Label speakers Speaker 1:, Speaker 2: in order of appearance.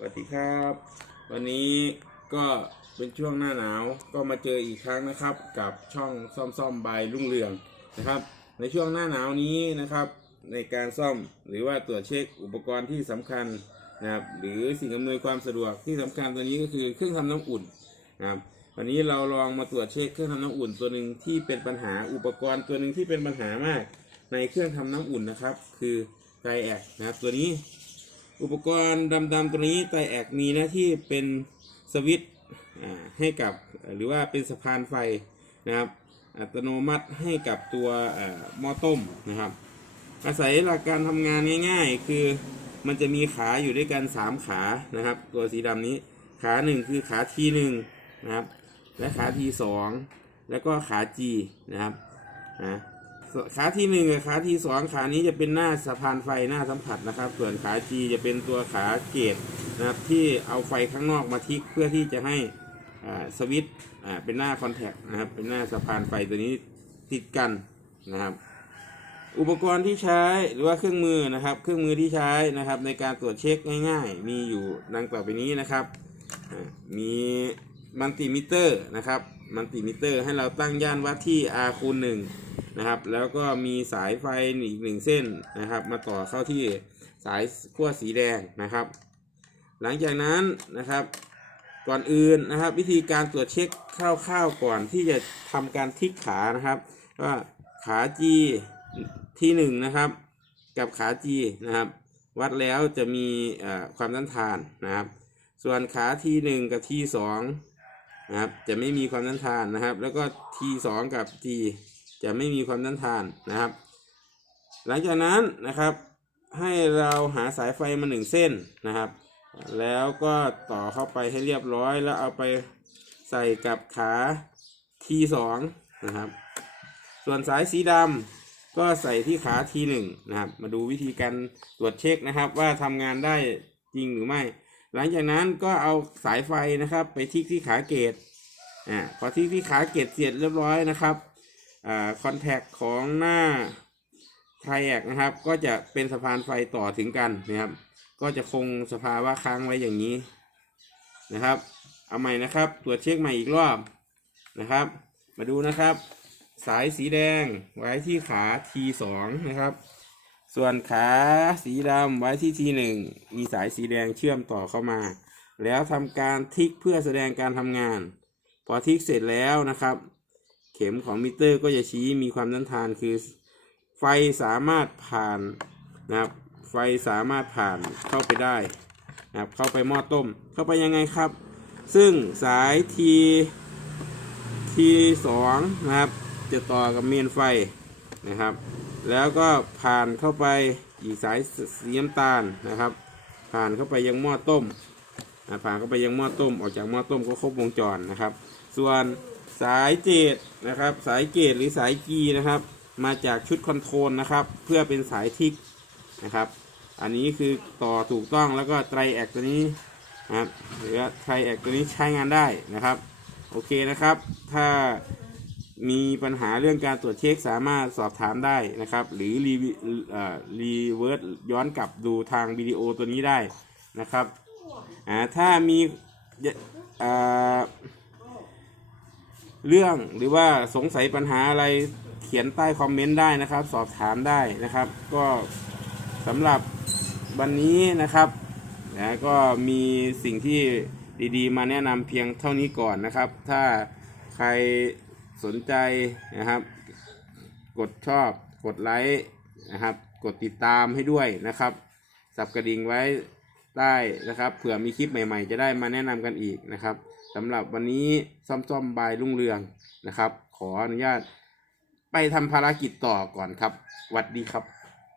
Speaker 1: สวัสดีครับ วันนี้ก็เป็นช่วงหน้าหนาวก็มาเจออีกครั้งนะครับ กับช่องซ่อมซ่อมใบรุ่งเรืองนะครับ ในช่วงหน้าหนาวนี้นะครับ ในการซ่อมหรือว่าตรวจเช็คอุปกรณ์ที่สำคัญนะครับ หรือสิ่งอำนวยความสะดวกที่สำคัญตัวนี้ก็คือเครื่องทำน้ำอุ่นนะครับวันนี้เราลองมาตรวจเช็คเครื่องทำน้ำอุ่นตัวหนึ่งที่เป็นปัญหาอุปกรณ์ตัวหนึ่งที่เป็นปัญหามาก ในเครื่องทำน้ำอุ่นนะครับ คือไกแอกนะครับตัวนี้ อุปกรณ์ดำๆตัวนี้ไตแอกมีหน้าที่เป็นสวิตช์ให้กับหรือว่าเป็นสะพานไฟนะครับอัตโนมัติให้กับตัวหม้อต้มนะครับ อาศัยหลักการทำงานง่าย ๆ คือมันจะมีขาอยู่ด้วยกัน 3 ขานะครับ ตัวสีดำนี้ขาหนึ่งคือขาทีหนึ่งนะครับ และขาทีสองแล้วก็ขาจีนะครับนะ ขาที่หนึ่งกับขาที่สองขานี้จะเป็นหน้าสะพานไฟหน้าสัมผัสนะครับ ส่วนขาจีจะเป็นตัวขาเกตนะครับที่เอาไฟข้างนอกมาทิกเพื่อที่จะให้สวิตเป็นหน้าคอนแทคนะครับเป็นหน้าสะพานไฟตัวนี้ติดกันนะครับ อุปกรณ์ที่ใช้หรือว่าเครื่องมือนะครับ เครื่องมือที่ใช้นะครับ ในการตรวจเช็คง่ายๆ มีอยู่ดังต่อไปนี้นะครับมีมัลติมิเตอร์นะครับมัลติมิเตอร์ให้เราตั้งย่านวัดที่ R คูณห นะครับ แล้วก็มีสายไฟอีกหนึ่งเส้นนะครับ มาต่อเข้าที่สายขั้วสีแดงนะครับ หลังจากนั้นนะครับ ก่อนอื่นนะครับ วิธีการตรวจเช็คคร่าวๆก่อนที่จะทำการทิกขานะครับว่าขา G ที่หนึ่งนะครับ กับขา G นะครับ วัดแล้วจะมีความต้านทานนะครับ ส่วนขาทีหนึ่งกับทีสองนะครับจะไม่มีความต้านทานนะครับ แล้วก็ทีสองกับ G จะไม่มีความต้านทานนะครับ หลังจากนั้นนะครับ ให้เราหาสายไฟมาหนึ่งเส้นนะครับ แล้วก็ต่อเข้าไปให้เรียบร้อย แล้วเอาไปใส่กับขาทีสองนะครับ ส่วนสายสีดำก็ใส่ที่ขาทีหนึ่งนะครับ มาดูวิธีการตรวจเช็คนะครับว่าทำงานได้จริงหรือไม่ หลังจากนั้นก็เอาสายไฟนะครับ ไปทิกที่ขาเกตอ่าพอทิกที่ขาเกตเสร็จเรียบร้อยนะครับ คอนแทคของหน้าไทแอกนะครับ ก็จะเป็นสะพานไฟต่อถึงกันนะครับ ก็จะคงสภาวะค้างไว้อย่างนี้นะครับ เอาใหม่นะครับตรวจเช็คใหม่อีกรอบนะครับ มาดูนะครับ สายสีแดงไว้ที่ขา T2 นะครับ ส่วนขาสีดำไว้ที่ T1 มีสายสีแดงเชื่อมต่อเข้ามา แล้วทำการทิกเพื่อแสดงการทำงาน พอทิกเสร็จแล้วนะครับ เข็มของมิเตอร์ก็จะชี้มีความต้านทานคือ ไฟสามารถผ่านนะครับ ไฟสามารถผ่านเข้าไปได้นะครับเข้าไปหม้อต้ม เข้าไปยังไงครับ ซึ่งสายทีทีสองนะครับ จะต่อกับเมนไฟนะครับ แล้วก็ผ่านเข้าไปอีกสายสีน้ำตาลนะครับ ผ่านเข้าไปยังหม้อต้มผ่านเข้าไปยังหม้อต้ม ออกจากหม้อต้มก็ครบวงจรนะครับ ส่วน สายเจดนะครับ สายเกตหรือสายกีนะครับ มาจากชุดคอนโทรลนะครับ เพื่อเป็นสายทิกนะครับ อันนี้คือต่อถูกต้องแล้วก็ไตรแอกตัวนี้นะครับหรือไตรแอกตัวนี้ใช้งานได้นะครับ โอเคนะครับ ถ้ามีปัญหาเรื่องการตรวจเช็คสามารถสอบถามได้นะครับ หรือรีเอ่อรีเวิร์สย้อนกลับดูทางวิดีโอตัวนี้ได้นะครับอ่าถ้ามีอ่อ เรื่องหรือว่าสงสัยปัญหาอะไรเขียนใต้คอมเมนต์ได้นะครับ สอบถามได้นะครับ ก็สำหรับวันนี้นะครับนะก็มีสิ่งที่ดีๆ มาแนะนำเพียงเท่านี้ก่อนนะครับ ถ้าใครสนใจนะครับ กดชอบกดไลค์นะครับ กดติดตามให้ด้วยนะครับ สับกระดิ่งไว้ใต้นะครับ เผื่อมีคลิปใหม่ๆ จะได้มาแนะนำกันอีกนะครับ สำหรับวันนี้ซ่อมๆบายรุ่งเรืองนะครับ ขออนุญาตไปทำภารกิจต่อก่อนครับหวัดดีครับ